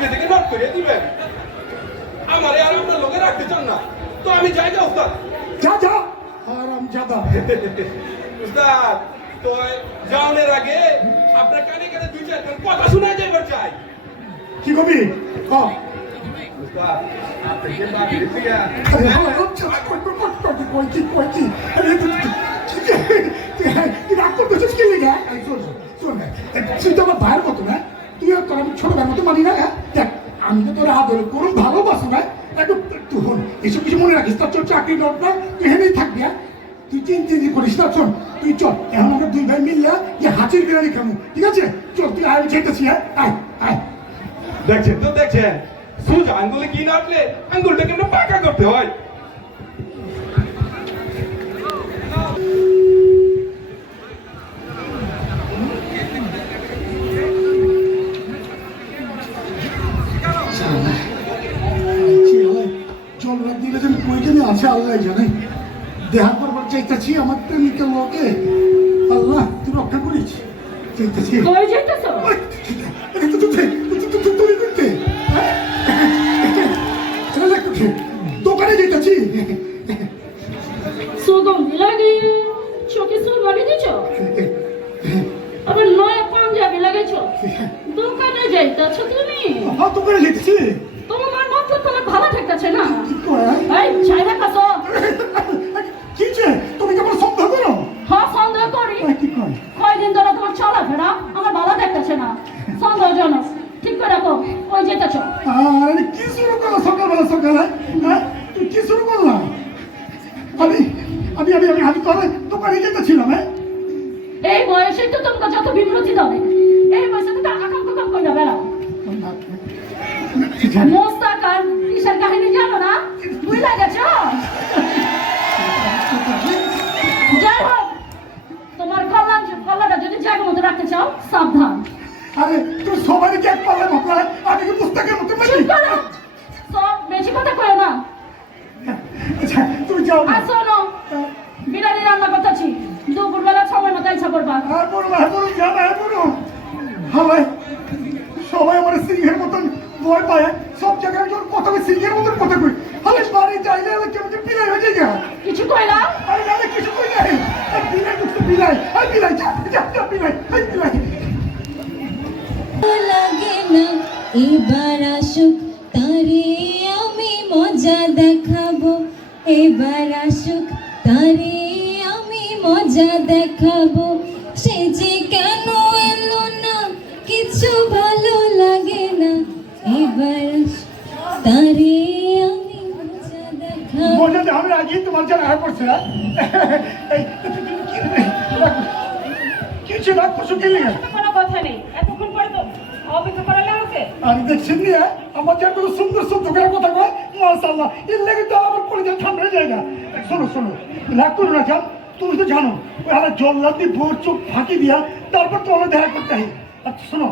চাকরি থেকে নট করে দিবেন। আমার আর আপনার লোকে রাখতে চান না। তো আমি যাই যা উস্তাদ। যা যা। আরাম জাদা। উস্তাদ তো যাওয়ার আগে আপনার কানে কানে দুই চারখান কথা শোনা যাইবার চাই। কি কবি? ক। উস্তাদ আপনি যে বাকি রেখে আরে। তুই তুই রাগ করতেছিস কি? লেগে শোন শোন, শোন না, এই তুই তো আমার ভাইয়ের মতো না তুই আর তোর আমি ছোট ভাইয়ের মতো মানি না হ্যাঁ? আমি তো তোর আদর করুন, ভালোবাসো না একটু একটু হন। এসব কিছু মনে রাখিস, তার চোর চাকরি নোট না, তুই হেনেই থাকবি হ্যাঁ? তুই চিন্তা করিস না, শোন, তুই চল। এখন আমরা দুই ভাই মিললে যে হাঁচির বিরিয়ানি খাব ঠিক আছে? চল, তুই আয় যেতেছি হ্যাঁ? আয় আয়। দেখছেন তো, দেখছেন? সুজ, আঙ্গুলে কি নাটলে আঙ্গুলটা কেন পাকা করতে হয়? আল্লাহ দেহা করবার চাইতেছি আমার প্রেমিকের লোকে। আল্লাহ তুই রক্ষা করিস। চাইতেছি। আমি করে দোকানে যেতেছিলাম হ্যাঁ? এই বয়সে তো তোমাকে যত বিমরতি দাও এই বয়সে তো টাকা কম কম করে বেড়াও। মোস্তাক আর কিসের কাহিনী জানো না? বুঝলা গেছো? যাই হোক তোমার কল্যাণ কল্যাণটা যদি জায়গা মতো রাখতে চাও সাবধান। আরে তুমি সবাই চেক করলে ভাবলা আমি কি পুস্তকের মতো সব বেশি কথা কয়ো না। আচ্ছা তুমি যাও। না আর শোনো বিরিয়ানি রান্না করতেছি দুপুরবেলা সময় মতো ইচ্ছা করবা আর বড় ভাই বড় যা না বড় হাওয়াই সবাই আমার সিংহের মতন ভয় পায়। সব জায়গায় যখন কথা কই সিংহের মতন কথা কই। হালে বাড়ি যাইলে আমি কেমন বিলাই হয়ে যায় কিছু কইলা আরে না কিছু কই নাই। এই বিলাই তো বিলাই এই বিলাই যা যা যা বিলাই এই বিলাই লাগে না এবার আসুক তারে আমি মজা দেখাবো। এবার আসুক তারে মজা দেখাবো। সে যে কেন এলো না কিছু ভালো লাগে না। এবার তারে আমি মজা দেখাবো। মজা দে আমি আগে তোমার হয়ে পড়ছে হ্যাঁ? এই কি ছিল খুশি কোনো কথা নেই। এতক্ষণ পরে তো অপেক্ষা করালে আমাকে? আমি দেখছি নিয়ে আমার যে কোনো সুন্দর সুন্দর কথা কয় মাশাআল্লাহ এর লেগে তো আমার ঠান্ডা হয়ে যায় না। শোনো শোনো রাগ করো না জান তুমি তো জানো, ওই আমার জল্লাদি ভোর চোখ ফাঁকি দিয়া, তারপর তো আমরা দেখা করতে আচ্ছা শোনো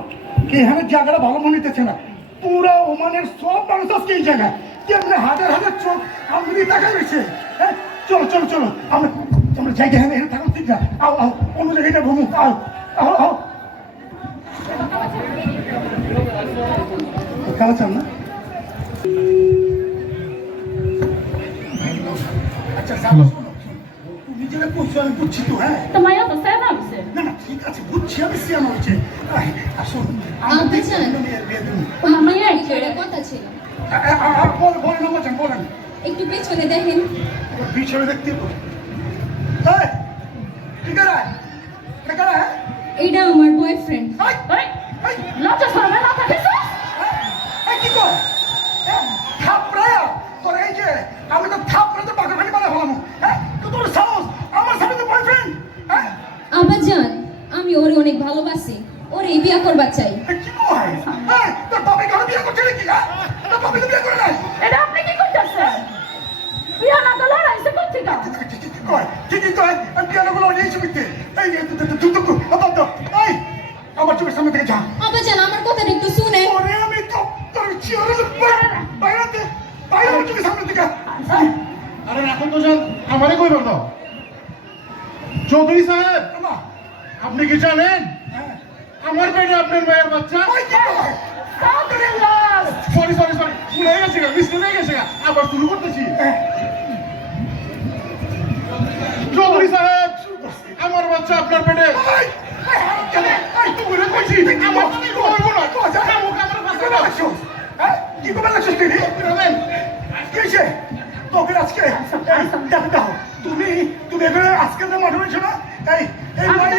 এখানে জায়গাটা ভালো মনে হইতেছে না। পুরা ওমানের সব মানুষ আজকে এই জায়গায়। কেমনে হাজার হাজার চোখ আমরি টাকা রয়েছে। হ্যাঁ চলো চলো চলো, আমরা আমরা জায়গা হ্যাঁ এখানে থাকুন, ঠিক না? আও আও, অন্য জায়গায় যাব আও আও আও। চান না? আচ্ছা করছ আমি বুঝছি তো হ্যাঁ। তোমার এত সেবা হইছে না না ঠিক আছে বুঝছি আমি সিয়ান হয়েছে আসুন আব্বা চান। তোমার মাইয়া একটু কথা ছিল। বলেন আমার চান বলেন। একটু পেছনে দেখেন। পিছনে দেখতে হবে। এই, কি করে? কি করে হ্যাঁ? আমার বয়ফ্রেন্ড লজ্জা শরমে মাথা দিছো এই, কি কর থাপড়ায়া তোর এই যে আমি তো থাপড়াতে বাঘা ভানি বানা হলাম হ্যাঁ তো তোর সাহস আমার সামনে তো বয়ফ্রেন্ড হ্যাঁ আবার জান আমি ওরে অনেক ভালোবাসি ওরে বিয়া করবার চাই এই, কি কয় হ্যাঁ তোর বাবা কেন বিয়ে করছে নাকি হ্যাঁ তোর বাবা তো বিয়ে করে নাই এটা আপনি কি করতেছেন বিয়া না তো লড়াইছে করছি তো কি কয় ঠিকই কয় আমি কেনগুলো এই ছবিতে এই এই, তুই তুই তুই আবার তো এই আমার চোখের সামনে থেকে যা। আবার জান আমার কথাটা একটু শুনে। ওরে আমি তো তোর চিওরে বাইরে বাইরে আমার চোখের সামনে থেকে। আরে এখন তো যান আমারে কই বলতো চৌধুরী সাহেব! আপনি কি জানেন? হ্যাঁ। আমার পেটে আপনার মায়ের বাচ্চা। সরি সরি সরি ভুল হয়ে গেছে গা মিস্টেক হয়ে গেছে গা। আবার শুরু করতেছি। চৌধুরী সাহেব আমার বাচ্চা আপনার পেটে। কি হ্যাঁ, হ্যাঁ? লাগছিস তুই? হয়েছে? তোকে আজকে, তুমি তুমি এখানে আজকে তো মাঠে হয়েছো না? এই এই আমি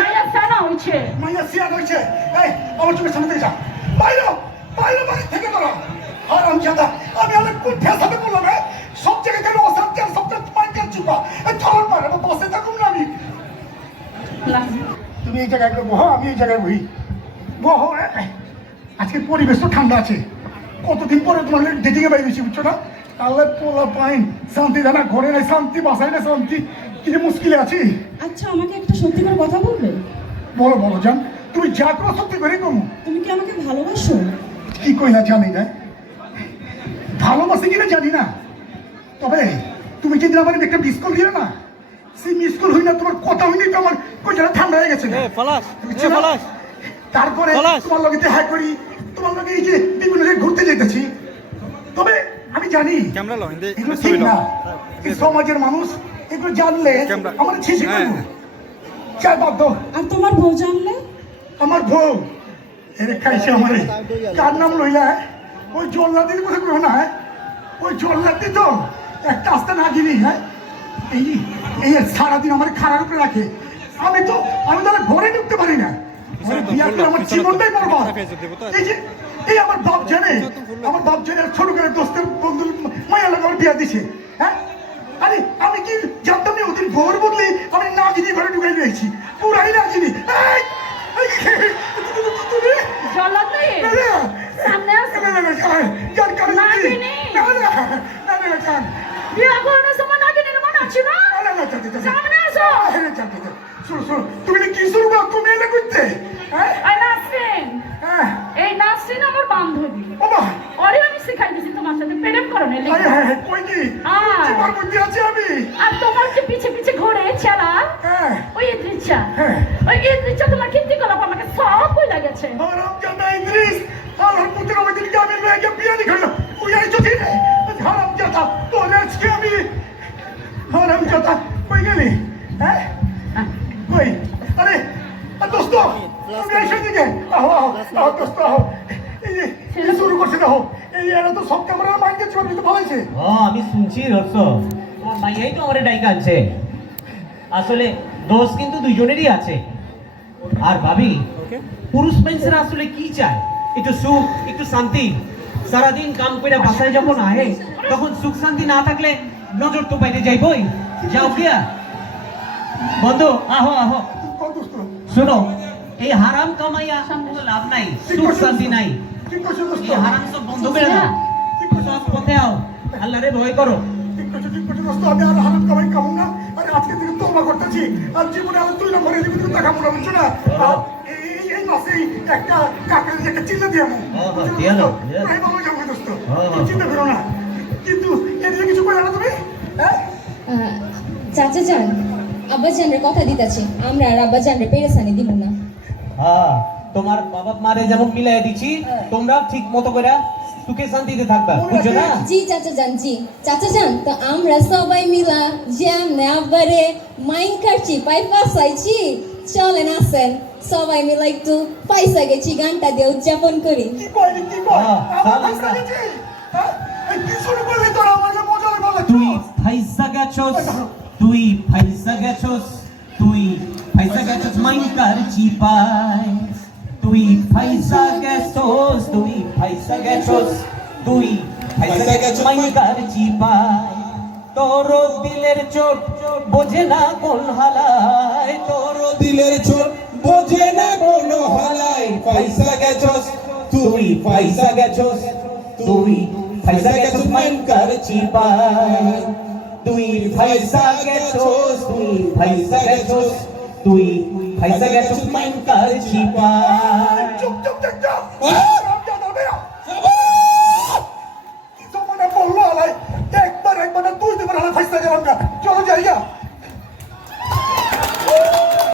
মাইয়া সানা হইছে। মাইয়া সিয়ান হয়েছে এই আমার চোখের সামনে যা। বাড়ি থেকে তোরা হারাম জাদা। আমি ফেসাতে বললাম রে সব জায়গায় কেন অশান্তি আর সবটা পাইকার চুপা। এই চল পারে না বসে থাকুন না আমি। তুমি এই জায়গায় বহো আমি এই জায়গায় বহি। বহো। আজকে পরিবেশ তো ঠান্ডা আছে। কতদিন পরে তোমার ডেটিং এ বাইরেছি বুঝছ না? আল্লাহ পোলা পাইন। শান্তি জানা ঘরে নাই শান্তি বাসায় না শান্তি। কি মুশকিলে আছি? আচ্ছা আমাকে একটা সত্যি করে কথা বলবে? বলো বলো জান। তুমি যা করো সত্যি করে কমো তুমি কি আমাকে ভালোবাসো? কি কইলা জানি না। ভালোবাসি কিনা জানি না। তবে তুমি যেদিন আমার একটা মিস কল দিলে না সেই মিস কল হই না তোমার কথা হইনি তো আমার কইটা ঠান্ডা হয়ে গেছে তারপরে তোমার লগে দেখা করি তোমার লগে এই যে বিভিন্ন জায়গায় ঘুরতে যেতেছি তবে আমি জানি এগুলো ঠিক না। এই সমাজের মানুষ এগুলো জানলে আমার ছিসি করব চাই বাধ্য আর তোমার বউ জানলে? আমার বউ এর খাইছে আমারে। কার নাম লইলা? ওই জল্লাদির কথা কইও না হ্যাঁ? ওই জল্লাদি তো একটা আস্তে না গিনি হ্যাঁ? এই এই সারাদিন আমার খারাপ উপরে রাখে। আমি তো আমি তো আর ঘরে ঢুকতে পারি না। আমার বিয়া করে আমার জীবনটাই বরবাদ। এই যে এই আমার বাপ জানে আমার বাপ জানে ছোট করে দোস্তের বন্ধু মায়া লাগে আমার বিয়া দিছে। আরে আমি কি জানতাম না ওদের ভোর বদলে আমি না গিয়ে ঘরে ঢুকাই দিয়েছি পুরাই না এই, তুমি জল্লাদ নেই আরে দোস্ত তুমি এসে দিকে আহো আহো আহো দোস্ত আহো। এই শুরু করছে দেখো। এই এরা তো সব ক্যামেরা মাইকে চলে তো ভালোইছে। ও আমি শুনছি রস তোমার মাইয়াই তো আমার ডাইকা আনছে। আসলে দোষ কিন্তু দুইজনেরই আছে। আর ভাবি পুরুষ মানুষেরা আসলে কি চায়? একটু সুখ একটু শান্তি। সারাদিন কাম করে বাসায় যখন আহে তখন সুখ শান্তি না থাকলে নজর তো বাইরে যাইবই। যাও গিয়া। বন্ধু আহো আহো। শোনো এই হারাম কামাইয়া কোনো লাভ নাই সুখ শান্তি নাই। এই হারাম সব বন্ধ করে দাও। সৎ পথে আও। আল্লাহরে ভয় করো। ঠিক করছে ঠিক করছে দোস্ত আমি আর হারাম কামাই কামু না। আরে আজকে থেকে তোবা করতেছি। আর জীবনে আর দুই নম্বরে জীবনে তুমি টাকা মোড়া বুঝছ না? আর এই এই- এই মাসেই একটা কাকের একটা চিহ্ন দিয়ে আমি হ্যাঁ, হ্যাঁ, দিয়ে দাও, দিয়ে দাও। প্রায় বাবা যাব দোস্ত। হ্যাঁ, হ্যাঁ। চিন্তা করো না। কিন্তু এদিকে কিছু করে না তুমি হ্যাঁ? চাচা যান আব্বা জানরে কথা দিতেছি আমরা আর আব্বা জানরে পেরেছানি দিব না। হ্যাঁ তোমার বাবা মারে যেমন মিলাই দিছি তোমরা ঠিক মতো করে সুখে শান্তিতে থাকবা বুঝছ না? জি চাচা যান জি। চাচা যান তো আমরা সবাই মিলা যেমনে আব্বারে মাইন কাটছি পাইপা চাইছি চলেন আসেন। সবাই মিলা একটু পয়সা গেছি গানটা দিয়ে উদযাপন করি। হ্যাঁ, পয়সা হ্যাঁ? তুই গেছস তুই ফাইসা গেছস, তুই ফাইসা গেছস মাইন কার চিপাই তুই ফাইসা গেছস, তুই ফাইসা গেছস, তুই ফাইসা গেছস মাইন কার চিপাই তোর দিলের চোট বোঝে না কোন হালায়। তোর দিলের চোট বোঝে না কোনো হালাই পয়সা গেছস, তুই ফাইসা গেছস, তুই ফাইসা গেছস মাইন কার চিপাই তুই ফাইসা গেছোস তুই ফাইসা গেছোস তুই ফাইসা গেছোস মাইন কার ছিপা চুপ চুপ চুপ। চুপ